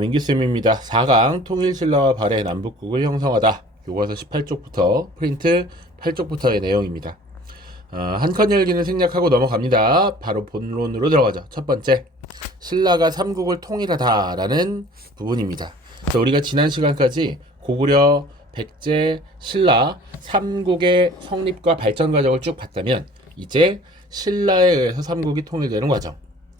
민규쌤입니다. 4강 통일신라와 발해 남북국을 형성하다. 교과서 18쪽부터 프린트 8쪽부터의 내용입니다. 한 칸 열기는 생략하고 넘어갑니다. 바로 본론으로 들어가죠. 첫 번째, 신라가 삼국을 통일하다 라는 부분입니다. 우리가 지난 시간까지 고구려, 백제, 신라 삼국의 성립과 발전 과정을 쭉 봤다면 이제 신라에 의해서 삼국이 통일되는 과정,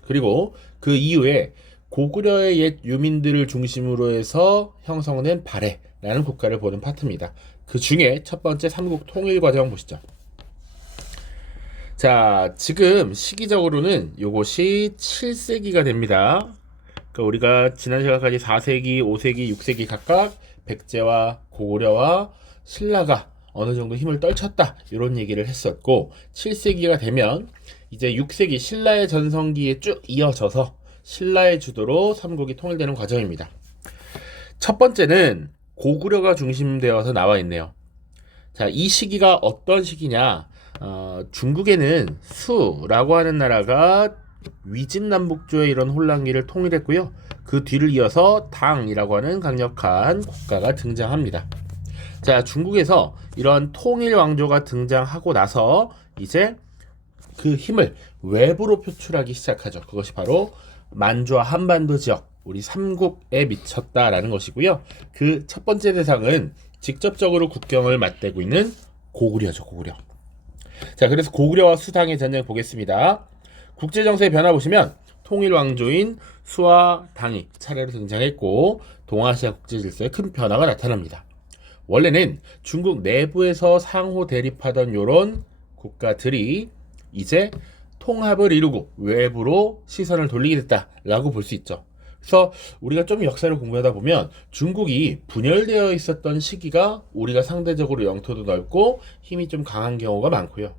그리고 그 이후에 고구려의 옛 유민들을 중심으로 해서 형성된 발해라는 국가를 보는 파트입니다. 그 중에 첫 번째 삼국 통일 과정 보시죠. 자, 지금 시기적으로는 요것이 7세기가 됩니다. 그러니까 우리가 지난 시간까지 4세기, 5세기, 6세기 각각 백제와 고구려와 신라가 어느 정도 힘을 떨쳤다 이런 얘기를 했었고, 7세기가 되면 이제 6세기 신라의 전성기에 쭉 이어져서 신라의 주도로 삼국이 통일되는 과정입니다. 첫 번째는 고구려가 중심되어서 나와 있네요. 자, 이 시기가 어떤 시기냐? 중국에는 수라고 하는 나라가 위진남북조의 이런 혼란기를 통일했고요. 그 뒤를 이어서 당이라고 하는 강력한 국가가 등장합니다. 자, 중국에서 이런 통일 왕조가 등장하고 나서 이제 그 힘을 외부로 표출하기 시작하죠. 그것이 바로 만주와 한반도 지역, 우리 삼국에 미쳤다라는 것이고요. 그 첫 번째 대상은 직접적으로 국경을 맞대고 있는 고구려죠, 고구려. 자, 그래서 고구려와 수당의 전쟁 보겠습니다. 국제정세의 변화 보시면 통일 왕조인 수와 당이 차례로 등장했고, 동아시아 국제질서에 큰 변화가 나타납니다. 원래는 중국 내부에서 상호 대립하던 이런 국가들이 이제 통합을 이루고 외부로 시선을 돌리게 됐다라고 볼 수 있죠. 그래서 우리가 좀 역사를 공부하다 보면 중국이 분열되어 있었던 시기가 우리가 상대적으로 영토도 넓고 힘이 좀 강한 경우가 많고요.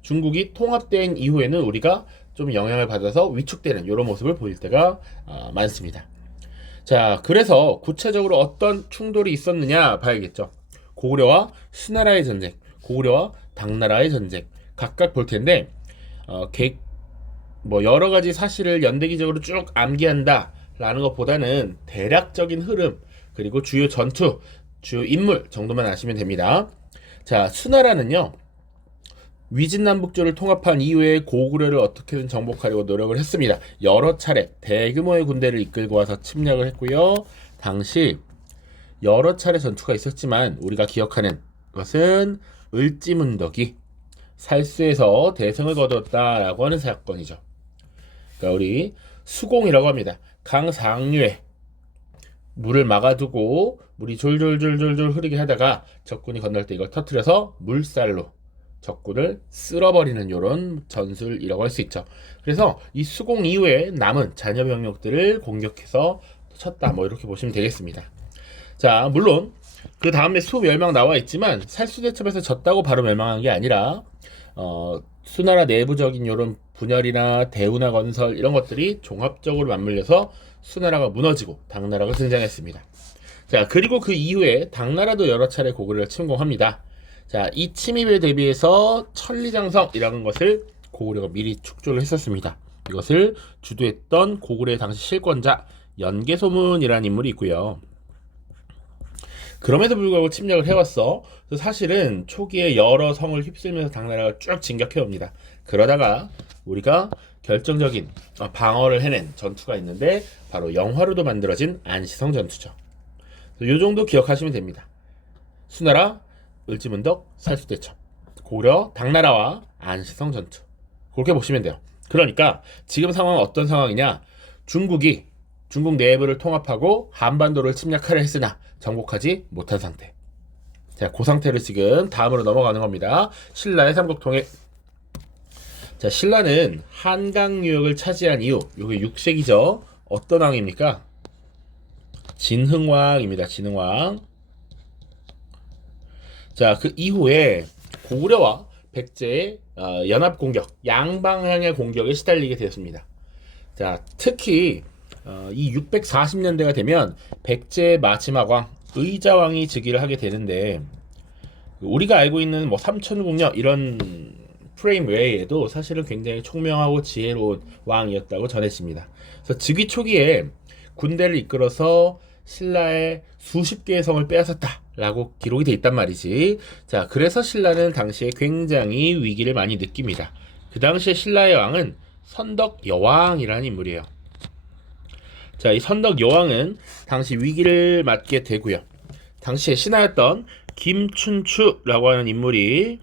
중국이 통합된 이후에는 우리가 좀 영향을 받아서 위축되는 이런 모습을 보일 때가 많습니다. 자, 그래서 구체적으로 어떤 충돌이 있었느냐 봐야겠죠. 고구려와 수나라의 전쟁, 고구려와 당나라의 전쟁 각각 볼 텐데, 여러 가지 사실을 연대기적으로 쭉 암기한다라는 것보다는 대략적인 흐름, 그리고 주요 전투, 주요 인물 정도만 아시면 됩니다. 자, 수나라는요, 위진남북조를 통합한 이후에 고구려를 어떻게든 정복하려고 노력을 했습니다. 여러 차례 대규모의 군대를 이끌고 와서 침략을 했고요. 당시 여러 차례 전투가 있었지만 우리가 기억하는 것은 을지문덕이 살수에서 대승을 거뒀다라고 하는 사건이죠. 그러니까 우리 수공이라고 합니다. 강 상류에 물을 막아두고 물이 졸졸졸졸 흐르게 하다가 적군이 건널 때 이걸 터뜨려서 물살로 적군을 쓸어버리는 이런 전술이라고 할 수 있죠. 그래서 이 수공 이후에 남은 잔여 병력들을 공격해서 쳤다, 이렇게 보시면 되겠습니다. 자, 물론 그 다음에 수멸망 나와 있지만 살수대첩에서 졌다고 바로 멸망한 게 아니라 수나라 내부적인 이런 분열이나 대운하 건설 이런 것들이 종합적으로 맞물려서 수나라가 무너지고 당나라가 등장했습니다. 자, 그리고 그 이후에 당나라도 여러 차례 고구려를 침공합니다. 자, 이 침입에 대비해서 천리장성이라는 것을 고구려가 미리 축조를 했었습니다. 이것을 주도했던 고구려의 당시 실권자 연개소문이라는 인물이 있고요. 그럼에도 불구하고 침략을 해왔어. 사실은 초기에 여러 성을 휩쓸면서 당나라가 쭉 진격해옵니다. 그러다가 우리가 결정적인 방어를 해낸 전투가 있는데 바로 영화로도 만들어진 안시성 전투죠. 이 정도 기억하시면 됩니다. 수나라, 을지문덕, 살수대첩, 고구려, 당나라와 안시성 전투, 그렇게 보시면 돼요. 그러니까 지금 상황은 어떤 상황이냐? 중국이 중국 내부를 통합하고 한반도를 침략하려 했으나 정복하지 못한 상태. 자, 그 상태를 지금 다음으로 넘어가는 겁니다. 신라의 삼국통일. 자, 신라는 한강 유역을 차지한 이후, 이게 6세기죠. 어떤 왕입니까? 진흥왕입니다. 진흥왕. 자, 그 이후에 고구려와 백제의 연합 공격, 양방향의 공격에 시달리게 되었습니다. 자, 특히 이 640년대가 되면 백제의 마지막 왕 의자왕이 즉위를 하게 되는데, 우리가 알고 있는 삼천궁녀 이런 프레임 외에도 사실은 굉장히 총명하고 지혜로운 왕이었다고 전해집니다. 그래서 즉위 초기에 군대를 이끌어서 신라의 수십 개의 성을 빼앗았다라고 기록이 돼 있단 말이지. 자, 그래서 신라는 당시에 굉장히 위기를 많이 느낍니다. 그 당시에 신라의 왕은 선덕 여왕이라는 인물이에요. 자, 이 선덕 여왕은 당시 위기를 맞게 되고요. 당시에 신하였던 김춘추라고 하는 인물이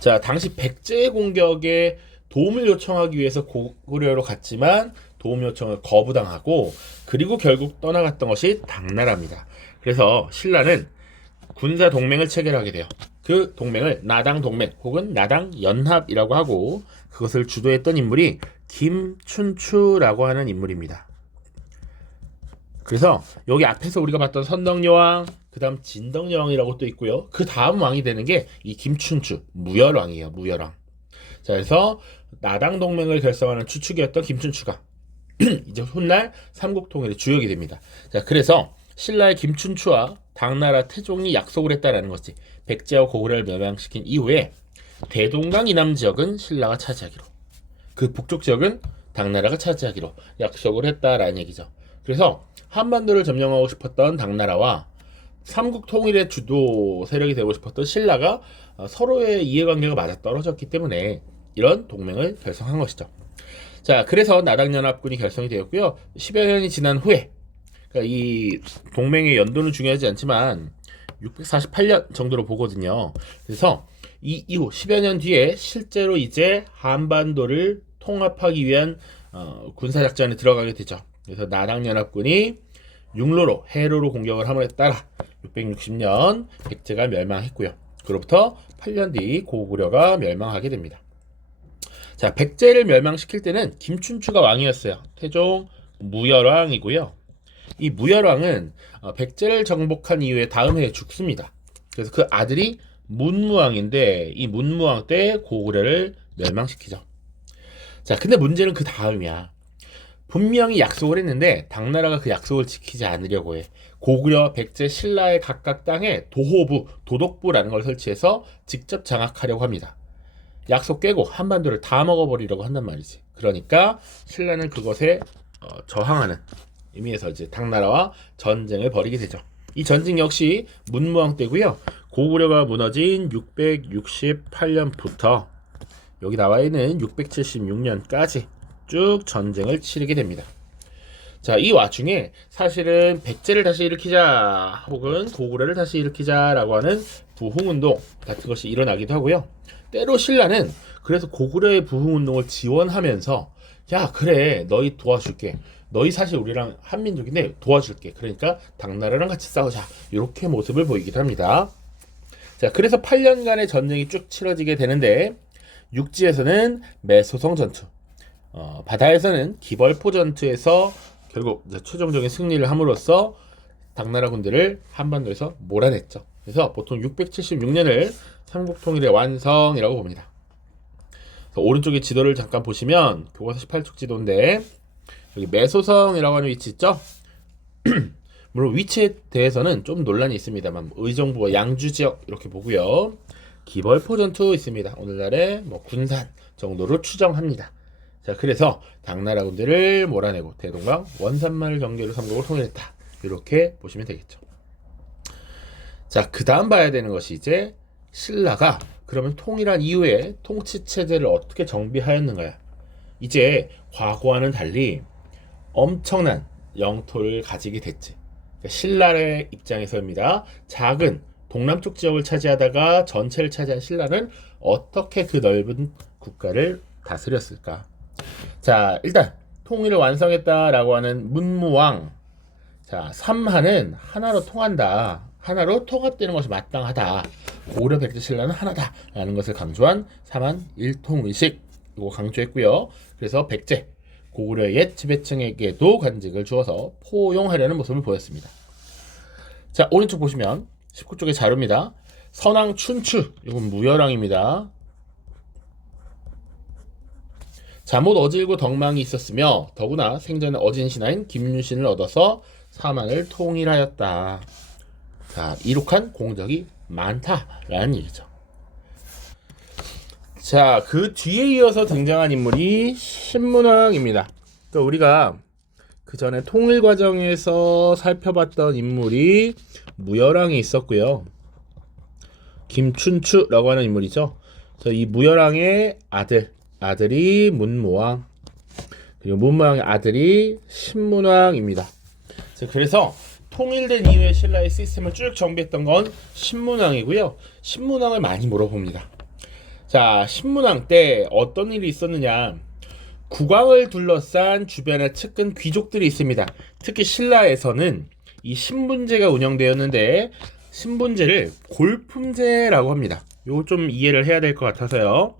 자, 당시 백제의 공격에 도움을 요청하기 위해서 고구려로 갔지만 도움 요청을 거부당하고 그리고 결국 떠나갔던 것이 당나라입니다. 그래서 신라는 군사 동맹을 체결하게 돼요. 그 동맹을 나당 동맹 혹은 나당 연합이라고 하고 그것을 주도했던 인물이 김춘추라고 하는 인물입니다. 그래서 여기 앞에서 우리가 봤던 선덕여왕, 그 다음 진덕여왕이라고 또 있고요. 그 다음 왕이 되는 게 이 김춘추, 무열왕이에요. 무열왕. 자, 그래서 나당 동맹을 결성하는 추축이었던 김춘추가 이제 훗날 삼국통일의 주역이 됩니다. 자, 그래서 신라의 김춘추와 당나라 태종이 약속을 했다라는 것이 백제와 고구려를 멸망시킨 이후에 대동강 이남 지역은 신라가 차지하기로, 그 북쪽 지역은 당나라가 차지하기로 약속을 했다라는 얘기죠. 그래서 한반도를 점령하고 싶었던 당나라와 삼국 통일의 주도 세력이 되고 싶었던 신라가 서로의 이해관계가 맞아떨어졌기 때문에 이런 동맹을 결성한 것이죠. 자, 그래서 나당연합군이 결성이 되었고요. 10여 년이 지난 후에, 그러니까 이 동맹의 연도는 중요하지 않지만 648년 정도로 보거든요. 그래서 이 이후 10여 년 뒤에 실제로 이제 한반도를 통합하기 위한 군사작전에 들어가게 되죠. 그래서 나당연합군이 육로로 해로로 공격을 함에 따라 660년 백제가 멸망했고요. 그로부터 8년 뒤 고구려가 멸망하게 됩니다. 자, 백제를 멸망시킬 때는 김춘추가 왕이었어요. 태종 무열왕이고요. 이 무열왕은 백제를 정복한 이후에 다음 해에 죽습니다. 그래서 그 아들이 문무왕인데 이 문무왕 때 고구려를 멸망시키죠. 자, 근데 문제는 그 다음이야. 분명히 약속을 했는데 당나라가 그 약속을 지키지 않으려고 해. 고구려, 백제, 신라의 각각 땅에 도호부, 도독부라는 걸 설치해서 직접 장악하려고 합니다. 약속 깨고 한반도를 다 먹어버리려고 한단 말이지. 그러니까 신라는 그것에 저항하는 의미에서 이제 당나라와 전쟁을 벌이게 되죠. 이 전쟁 역시 문무왕 때고요. 고구려가 무너진 668년부터 여기 나와 있는 676년까지 쭉 전쟁을 치르게 됩니다. 자, 이 와중에 사실은 백제를 다시 일으키자 혹은 고구려를 다시 일으키자라고 하는 부흥운동 같은 것이 일어나기도 하고요. 때로 신라는 그래서 고구려의 부흥운동을 지원하면서 야, 그래, 너희 도와줄게. 너희 사실 우리랑 한민족인데 도와줄게. 그러니까 당나라랑 같이 싸우자. 이렇게 모습을 보이기도 합니다. 자, 그래서 8년간의 전쟁이 쭉 치러지게 되는데 육지에서는 매소성 전투, 바다에서는 기벌포 전투에서 결국 이제 최종적인 승리를 함으로써 당나라 군대를 한반도에서 몰아냈죠. 그래서 보통 676년을 삼국통일의 완성이라고 봅니다. 오른쪽에 지도를 잠깐 보시면 교과서 18쪽 지도인데 여기 매소성이라고 하는 위치 있죠? 물론 위치에 대해서는 좀 논란이 있습니다만 의정부와 양주 지역 이렇게 보고요. 기벌포 전투 있습니다. 오늘날의 군산 정도로 추정합니다. 자, 그래서 당나라 군대를 몰아내고 대동강 원산마을 경계로 삼국을 통일했다. 이렇게 보시면 되겠죠. 자, 그 다음 봐야 되는 것이 이제 신라가 그러면 통일한 이후에 통치 체제를 어떻게 정비하였는가요? 이제 과거와는 달리 엄청난 영토를 가지게 됐지. 그러니까 신라의 입장에서입니다. 작은 동남쪽 지역을 차지하다가 전체를 차지한 신라는 어떻게 그 넓은 국가를 다스렸을까? 자, 일단 통일을 완성했다라고 하는 문무왕. 자, 삼하는 하나로 통한다. 하나로 통합되는 것이 마땅하다. 고구려 백제 신라는 하나다라는 것을 강조한 삼한 일통의식 이거 강조했고요. 그래서 백제 고구려의 옛 지배층에게도 관직을 주어서 포용하려는 모습을 보였습니다. 자, 오른쪽 보시면 19쪽의 자료입니다. 선왕 춘추, 이건 무열왕입니다. 잠옷 어질고 덕망이 있었으며 더구나 생전에 어진 신하인 김유신을 얻어서 사만을 통일하였다. 자, 이룩한 공적이 많다라는 얘기죠. 자, 그 뒤에 이어서 등장한 인물이 신문왕입니다. 그러니까 우리가 그 전에 통일 과정에서 살펴봤던 인물이 무열왕이 있었고요. 김춘추라고 하는 인물이죠. 이 무열왕의 아들이 문무왕, 그리고 문무왕의 아들이 신문왕입니다. 그래서 통일된 이후에 신라의 시스템을 쭉 정비했던 건 신문왕이고요. 신문왕을 많이 물어봅니다. 자, 신문왕 때 어떤 일이 있었느냐? 국왕을 둘러싼 주변의 측근 귀족들이 있습니다. 특히 신라에서는 이 신분제가 운영되었는데 신분제를 골품제라고 합니다. 요거 좀 이해를 해야 될 것 같아서요.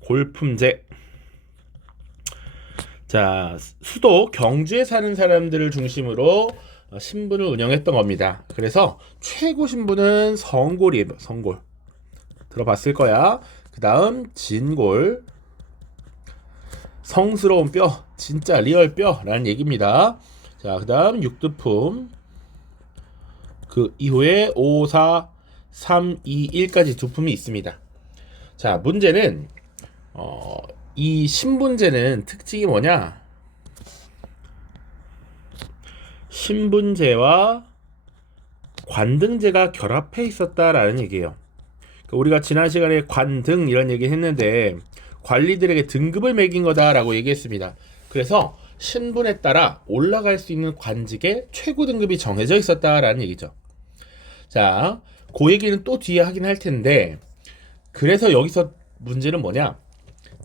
골품제. 자, 수도 경주에 사는 사람들을 중심으로 신분을 운영했던 겁니다. 그래서 최고 신분은 성골이에요. 성골. 들어봤을 거야. 그 다음 진골. 성스러운 뼈, 진짜 리얼 뼈라는 얘기입니다. 자, 그 다음 육두품. 그 이후에 5, 4, 3, 2, 1까지 두 품이 있습니다. 자, 문제는 이 신분제는 특징이 뭐냐? 신분제와 관등제가 결합해 있었다라는 얘기예요. 우리가 지난 시간에 관등 이런 얘기 했는데 관리들에게 등급을 매긴 거다라고 얘기했습니다. 그래서 신분에 따라 올라갈 수 있는 관직의 최고 등급이 정해져 있었다라는 얘기죠. 자, 그 얘기는 또 뒤에 하긴 할 텐데, 그래서 여기서 문제는 뭐냐?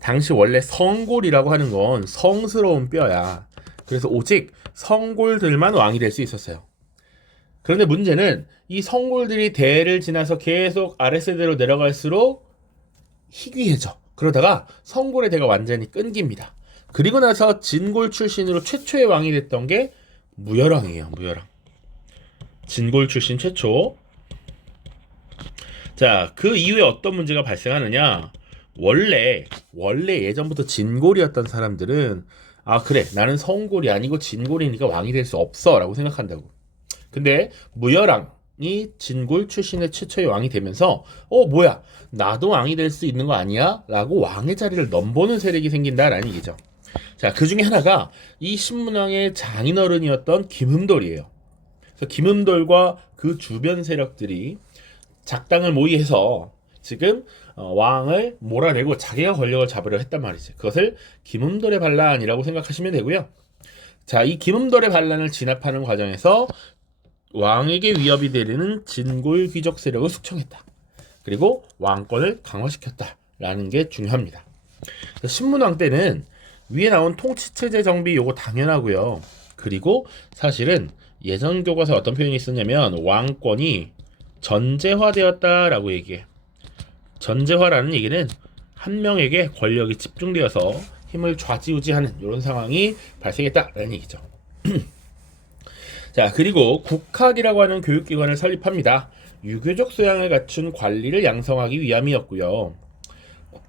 당시 원래 성골이라고 하는 건 성스러운 뼈야. 그래서 오직 성골들만 왕이 될 수 있었어요. 그런데 문제는 이 성골들이 대를 지나서 계속 아랫세대로 내려갈수록 희귀해져. 그러다가 성골의 대가 완전히 끊깁니다. 그리고 나서 진골 출신으로 최초의 왕이 됐던 게 무열왕이에요. 무열왕. 진골 출신 최초. 자, 그 이후에 어떤 문제가 발생하느냐? 원래 예전부터 진골이었던 사람들은 그래, 나는 성골이 아니고 진골이니까 왕이 될 수 없어 라고 생각한다고. 근데 무열왕이 진골 출신의 최초의 왕이 되면서 뭐야, 나도 왕이 될 수 있는 거 아니야? 라고 왕의 자리를 넘보는 세력이 생긴다라는 얘기죠. 자, 그 중에 하나가 이 신문왕의 장인어른이었던 김흠돌이에요. 그래서 김흠돌과 그 주변 세력들이 작당을 모의해서 지금 왕을 몰아내고 자기가 권력을 잡으려 했단 말이죠. 그것을 김흠돌의 반란이라고 생각하시면 되고요. 자, 이 김흠돌의 반란을 진압하는 과정에서 왕에게 위협이 되는 진골 귀족 세력을 숙청했다. 그리고 왕권을 강화시켰다라는 게 중요합니다. 신문왕 때는 위에 나온 통치체제 정비 요거 당연하고요. 그리고 사실은 예전 교과서에 어떤 표현이 있었냐면 왕권이 전제화되었다라고 얘기해. 전제화라는 얘기는 한 명에게 권력이 집중되어서 힘을 좌지우지하는 이런 상황이 발생했다라는 얘기죠. 자, 그리고 국학이라고 하는 교육기관을 설립합니다. 유교적 소양을 갖춘 관리를 양성하기 위함이었고요.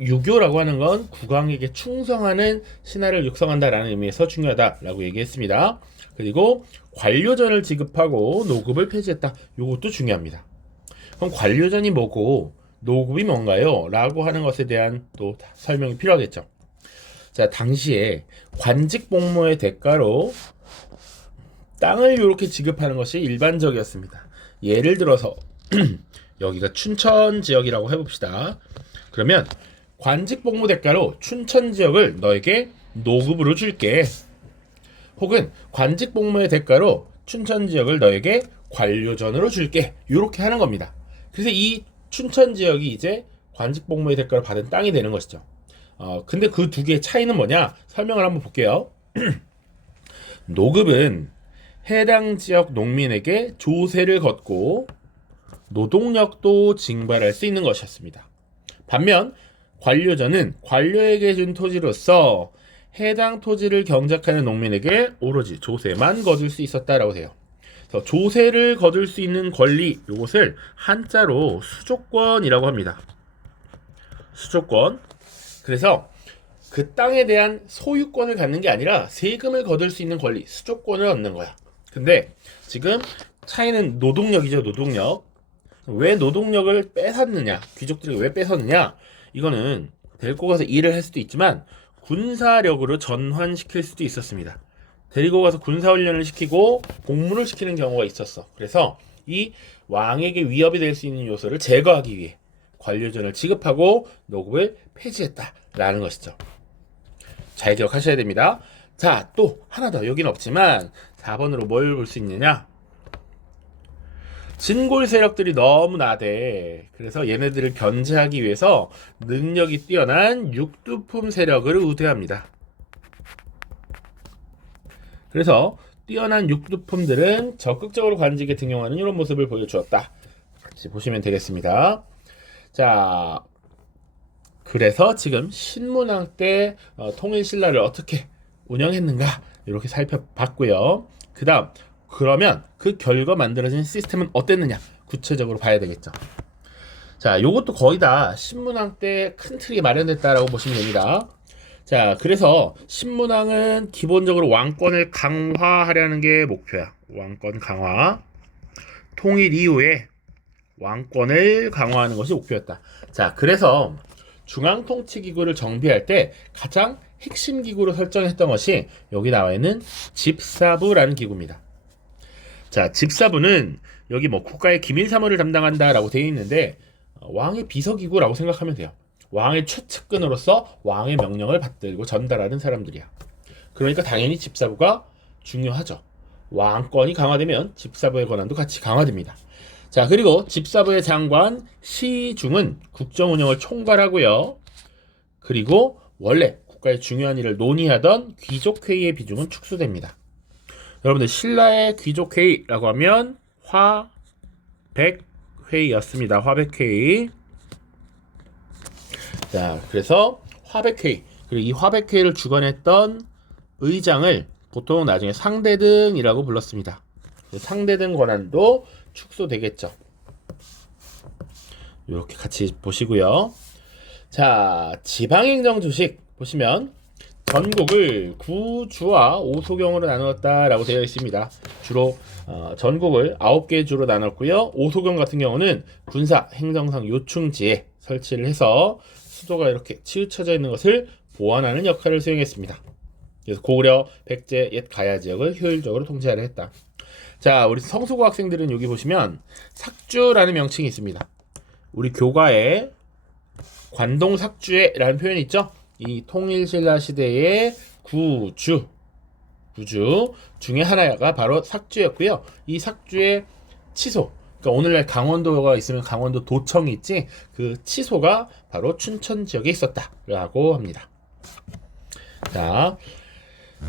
유교라고 하는 건 국왕에게 충성하는 신하를 육성한다라는 의미에서 중요하다라고 얘기했습니다. 그리고 관료전을 지급하고 노급을 폐지했다. 이것도 중요합니다. 그럼 관료전이 뭐고 노급이 뭔가요? 라고 하는 것에 대한 또 설명이 필요하겠죠. 자, 당시에 관직 복무의 대가로 땅을 이렇게 지급하는 것이 일반적이었습니다. 예를 들어서 여기가 춘천 지역이라고 해봅시다. 그러면 관직 복무 대가로 춘천 지역을 너에게 노급으로 줄게. 혹은 관직 복무의 대가로 춘천 지역을 너에게 관료전으로 줄게. 이렇게 하는 겁니다. 그래서 이 춘천 지역이 이제 관직 복무의 대가로 받은 땅이 되는 것이죠. 근데 그 두 개의 차이는 뭐냐? 설명을 한번 볼게요. 노급은 해당 지역 농민에게 조세를 걷고 노동력도 징발할 수 있는 것이었습니다. 반면 관료전은 관료에게 준 토지로서 해당 토지를 경작하는 농민에게 오로지 조세만 거둘 수 있었다라고 해요. 그래서 조세를 거둘 수 있는 권리, 이것을 한자로 수조권이라고 합니다. 수조권. 그래서 그 땅에 대한 소유권을 갖는 게 아니라 세금을 거둘 수 있는 권리, 수조권을 얻는 거야. 근데 지금 차이는 노동력이죠. 노동력. 왜 노동력을 뺏었느냐, 귀족들이 왜 뺏었느냐, 이거는 데리고 가서 일을 할 수도 있지만 군사력으로 전환시킬 수도 있었습니다. 데리고 가서 군사훈련을 시키고 복무를 시키는 경우가 있었어. 그래서 이 왕에게 위협이 될 수 있는 요소를 제거하기 위해 관료전을 지급하고 노급을 폐지했다라는 것이죠. 잘 기억하셔야 됩니다. 자, 또 하나 더. 여긴 없지만 4번으로 뭘 볼 수 있느냐? 진골 세력들이 너무 나대. 그래서 얘네들을 견제하기 위해서 능력이 뛰어난 육두품 세력을 우대합니다. 그래서 뛰어난 육두품들은 적극적으로 관직에 등용하는 이런 모습을 보여주었다. 같이 보시면 되겠습니다. 자, 그래서 지금 신문왕 때 통일신라를 어떻게 운영했는가 이렇게 살펴봤고요. 그 다음 그러면 그 결과 만들어진 시스템은 어땠느냐 구체적으로 봐야 되겠죠. 자, 요것도 거의 다 신문왕 때 큰 틀이 마련됐다라고 보시면 됩니다. 자, 그래서 신문왕은 기본적으로 왕권을 강화하려는 게 목표야. 왕권 강화. 통일 이후에 왕권을 강화하는 것이 목표였다. 자, 그래서 중앙통치기구를 정비할 때 가장 핵심 기구로 설정했던 것이 여기 나와 있는 집사부라는 기구입니다. 자, 집사부는 여기 뭐 국가의 기밀 사무를 담당한다라고 되어 있는데 왕의 비서기구라고 생각하면 돼요. 왕의 최측근으로서 왕의 명령을 받들고 전달하는 사람들이야. 그러니까 당연히 집사부가 중요하죠. 왕권이 강화되면 집사부의 권한도 같이 강화됩니다. 자, 그리고 집사부의 장관 시중은 국정 운영을 총괄하고요. 그리고 원래 국가의 중요한 일을 논의하던 귀족회의의 비중은 축소됩니다. 여러분들 신라의 귀족회의라고 하면 화백회의였습니다. 화백회의. 자, 그래서 화백회의, 그리고 이 화백회의를 주관했던 의장을 보통 나중에 상대등이라고 불렀습니다. 상대등 권한도 축소되겠죠. 이렇게 같이 보시고요. 자, 지방행정 조식 보시면 전국을 구주와 오소경으로 나누었다라고 되어 있습니다. 주로 전국을 9개 주로 나눴고요. 오소경 같은 경우는 군사 행정상 요충지에 설치를 해서 수도가 이렇게 치우쳐져 있는 것을 보완하는 역할을 수행했습니다. 그래서 고구려, 백제, 옛 가야 지역을 효율적으로 통제하려 했다. 자, 우리 성소고 학생들은 여기 보시면 삭주라는 명칭이 있습니다. 우리 교과에 관동삭주에라는 표현이 있죠. 이 통일신라 시대의 구주 중에 하나가 바로 삭주였고요. 이 삭주의 치소, 그러니까 오늘날 강원도가 있으면 강원도 도청이 있지, 그 치소가 바로 춘천 지역에 있었다라고 합니다. 자,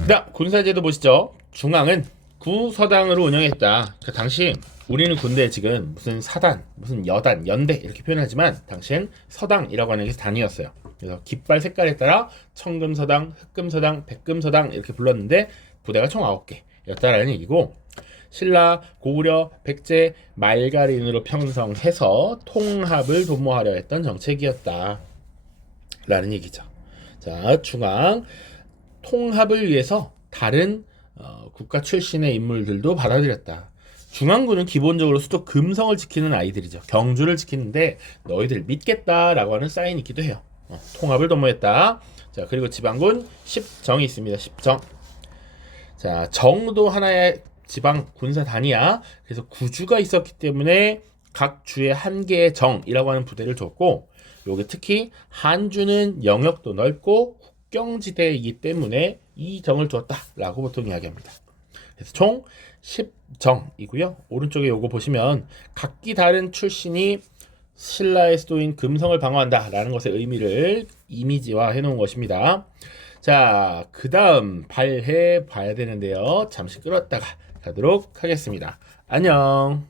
그다음 군사제도 보시죠. 중앙은 구서당으로 운영했다. 그 당시 우리는 군대에 지금 무슨 사단, 무슨 여단, 연대 이렇게 표현하지만 당시엔 서당이라고 하는 게 단위였어요. 그래서 깃발 색깔에 따라 청금서당, 흑금서당, 백금서당 이렇게 불렀는데 부대가 총 9개였다라는 얘기고, 신라, 고구려, 백제, 말가린으로 편성해서 통합을 도모하려 했던 정책이었다 라는 얘기죠. 자, 중앙 통합을 위해서 다른 국가 출신의 인물들도 받아들였다. 중앙군은 기본적으로 수도 금성을 지키는 아이들이죠. 경주를 지키는데 너희들 믿겠다라고 하는 사인이 있기도 해요. 통합을 도모했다. 자, 그리고 지방군 10정이 있습니다. 10정. 자, 정도 하나의 지방 군사 단위야. 그래서 구주가 있었기 때문에 각 주에 한 개의 정이라고 하는 부대를 줬고, 요게 특히 한주는 영역도 넓고 국경지대이기 때문에 이 정을 줬다라고 보통 이야기합니다. 그래서 총 10정이고요. 오른쪽에 요거 보시면 각기 다른 출신이 신라의 수도인 금성을 방어한다라는 것의 의미를 이미지화 해놓은 것입니다. 자, 그 다음 발해 봐야 되는데요. 잠시 끌었다가 가도록 하겠습니다. 안녕.